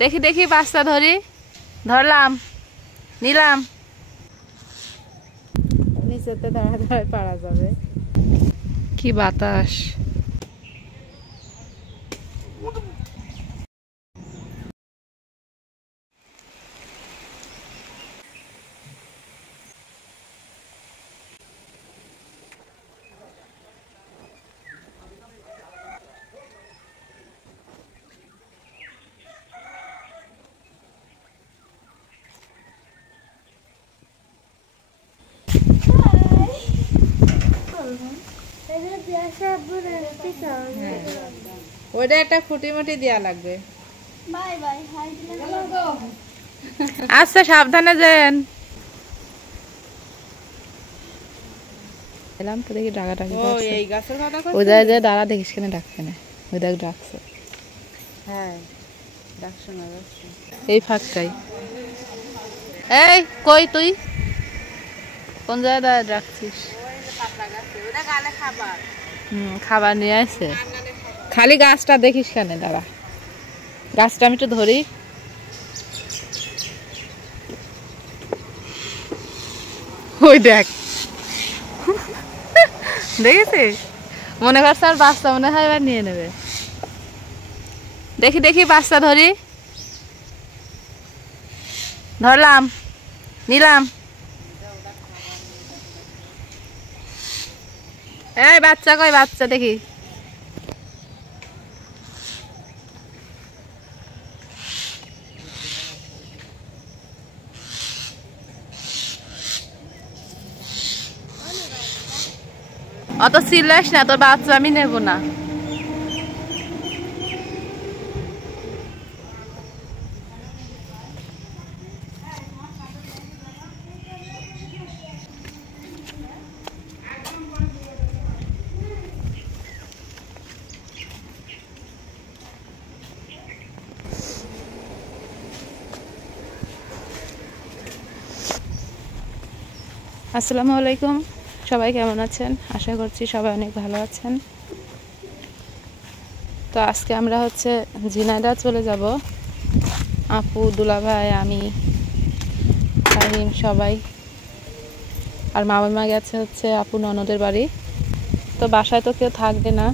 দেখি দেখি বাচ্চা ধরি, ধরলাম, নিলাম। নিচেতে দাঁড়া দাঁড়ায় পারা যাবে। কি বাতাস! ওইটা একটা খুঁটি মুটি দেওয়া লাগবে। আচ্ছা, সাবধানে যেন। এলাম তো দেখি ডাকাডাকি করছে। এই গাছের কথা কইছিস? ওই জায়গায় দাঁড়া, দেখিস কেন ডাকছে না। ওই দেখ ডাকছে। হ্যাঁ, ডাক শোনা যাচ্ছে এই ফাঁকটাই। এই কই তুই? কোন জায়গায় ডাকছিস? খাবার নিয়ে আসছে। খালি গাছটা দেখিস কেন? দাঁড়া, গাছটা আমি একটু ধরি। ওই দেখ, দেখেছিস? মনে করছে আর বাচ্চা মনে হয় এবার নিয়ে নেবে। দেখি দেখি বাচ্চা ধরি, ধরলাম, নিলাম। এই বাচ্চা কই? বাচ্চা দেখি। অত চিল্লাস না, তোর বাচ্চা আমি নেব না। আসসালামু আলাইকুম, সবাই কেমন আছেন? আশা করছি সবাই অনেক ভালো আছেন। তো আজকে আমরা হচ্ছে ঝিনাইদহ চলে যাব। আপু, দুলাভাই, আমি, ফাহিম সবাই। আর মামা গেছে হচ্ছে আপু ননদের বাড়ি। তো বাসায় তো কেউ থাকবে না।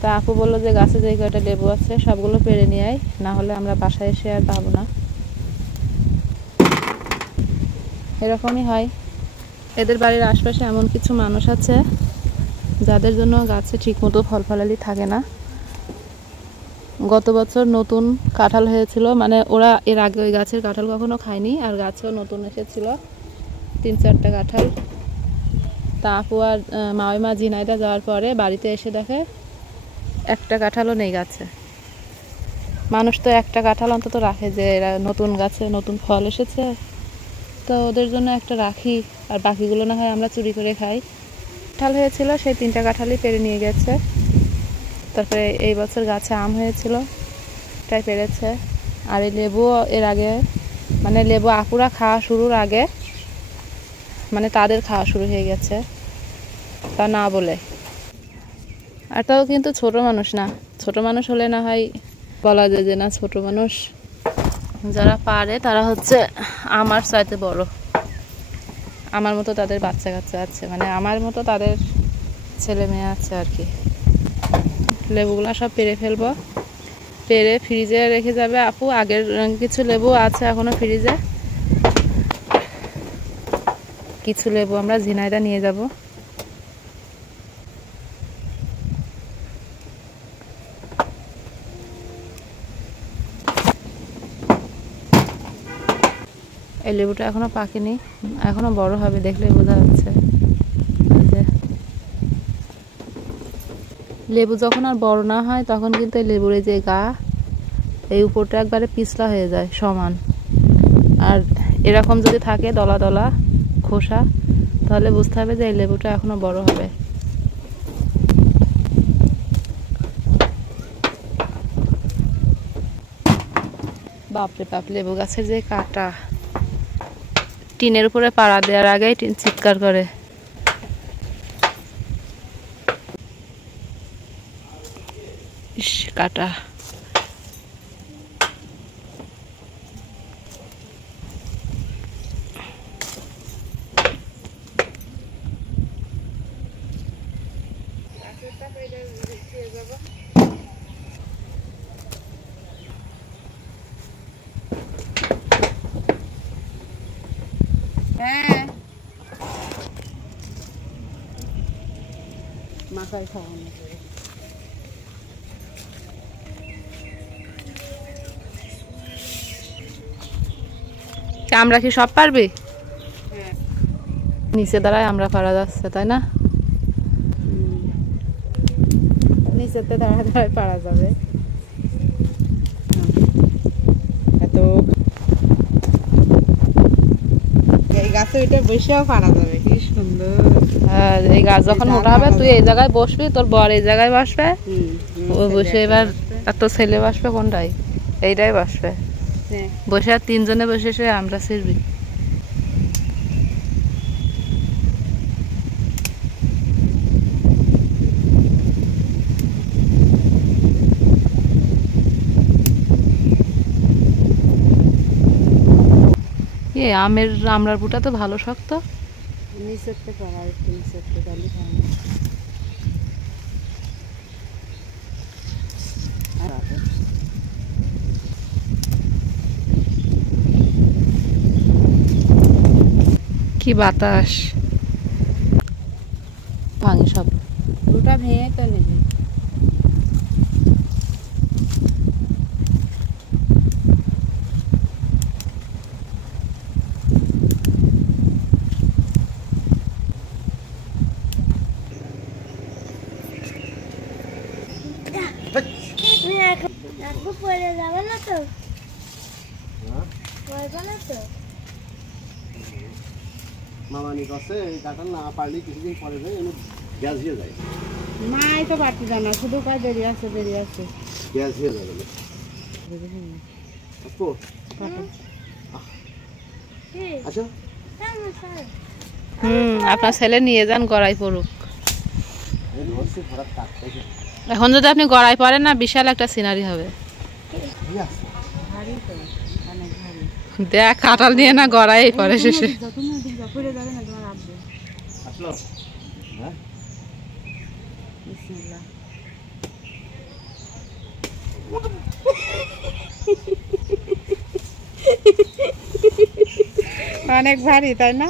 তা আপু বললো যে গাছে যে কয়টা লেবু আছে সবগুলো পেড়ে নিয়ে আয়, না হলে আমরা বাসায় এসে আর পাবো না। এরকমই হয়। এদের বাড়ির আশপাশে এমন কিছু মানুষ আছে যাদের জন্য গাছে ঠিকমতো ফল ফলালি থাকে না। গত বছর নতুন কাঁঠাল হয়েছিল, মানে ওরা এর আগে ওই গাছের কাঁঠাল কখনো খায়নি, আর গাছেও নতুন এসেছিল 3-4টা কাঁঠাল। তা আপু আর মামিমা ঝিনাইদহ যাওয়ার পরে বাড়িতে এসে দেখে একটা কাঁঠালও নেই গাছে। মানুষ তো একটা কাঁঠাল অন্তত রাখে, যে এরা নতুন গাছে নতুন ফল এসেছে, তো ওদের জন্য একটা রাখি, আর বাকিগুলো না হয় আমরা চুরি করে খাই। কাঁঠাল হয়েছিল, সেই 3টা কাঁঠালই পেড়ে নিয়ে গেছে। তারপরে এই বছর গাছে আম হয়েছিল, তাই পেরেছে। আর এই লেবু এর আগে, মানে লেবু আপুরা খাওয়া শুরুর আগে, মানে তাদের খাওয়া শুরু হয়ে গেছে, তা না বলে। আর তাও কিন্তু ছোট মানুষ না, ছোট মানুষ হলে না হয় বলা যায় যে না ছোট মানুষ। যারা পারে তারা হচ্ছে আমার চাইতে বড়, আমার মতো তাদের বাচ্চা কাচ্চা আছে, মানে আমার মতো তাদের ছেলে মেয়ে আছে আর কি। লেবুগুলো সব পেড়ে ফেলবো, পেড়ে ফ্রিজে রেখে যাবে আপু। আগের কিছু লেবু আছে এখনো ফ্রিজে, কিছু লেবু আমরা ঝিনাইদহ নিয়ে যাব। এই লেবুটা এখনো পাকেনি, এখনো বড় হবে, দেখলে বোঝা যাচ্ছে। লেবু যখন আর বড় না হয় তখন কিন্তু এই লেবুর এই যে গা, এই উপরটা একবারে পিছলা হয়ে যায় সমান। আর এরকম যদি থাকে দলা দলা খোসা, তাহলে বুঝতে হবে যে এই লেবুটা এখনো বড় হবে। বাপরে বাপ, লেবু গাছের যে কাটা! টিনের উপরে পাড়া দেওয়ার আগেই টিন চিৎকার করে। ইস, কাটা! মাথায় খাওয়ানো করে। আমরা কি সব পারবি? হ্যাঁ, নিচে দাঁড়ায় আমরা পারা যাচ্ছে, তাই না? নিচেতে দাঁড়ায় দাঁড়ায় পারা যাবে। এত এই গাছে ওইটা বসেও পারা যাবে, কি সুন্দর। আর এই গাছ যখন মোটা হবে তুই এই জায়গায় বসবি, তোর বর এই জায়গায় বসবে, ও বসে এবার আর তোর ছেলে বসবে কোনটাই? এইটাই বসবে। বসে আর তিনজনে বসে সে আমরা ছিড়বি। আমের আমড়ার বুটা তো ভালো শক্ত। নিচেতে পারা, একটু নিচেতে গালি খাওয়া। কি বাতাস, ভাঙি সব। দুটা ভেঙে তো নেবে। মামানি কাছে এই কাটা না পারলে কিছুদিন পরে গ্যাস হয়ে যায়। মাই তো বাড়তি জানা, শুধু কাজ দেরি আছে, দেরি আছে। গ্যাস হয়ে যাবে না। আপু আচ্ছা, আপনার ছেলে নিয়ে যান, গড়াই পড়ুক। এখন যদি আপনি গড়াই পড়েন না, বিশাল একটা সিনারি হবে। দেখ কাঁঠাল নিয়ে না গড়াই পড়ে শেষে। অনেক ভারী, তাই না?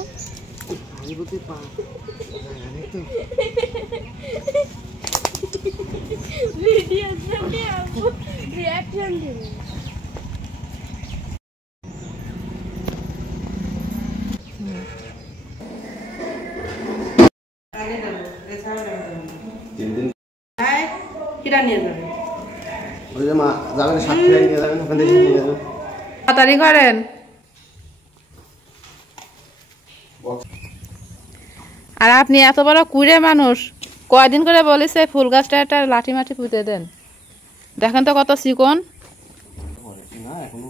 তাড়াতাড়ি করেন। আর আপনি এত বড় কুড়ে মানুষ, কয়দিন করে বলেছে ফুল গাছটা একটা লাঠি মাটি পুঁতে দেন। দেখেন তো কত চিকন। না এখনো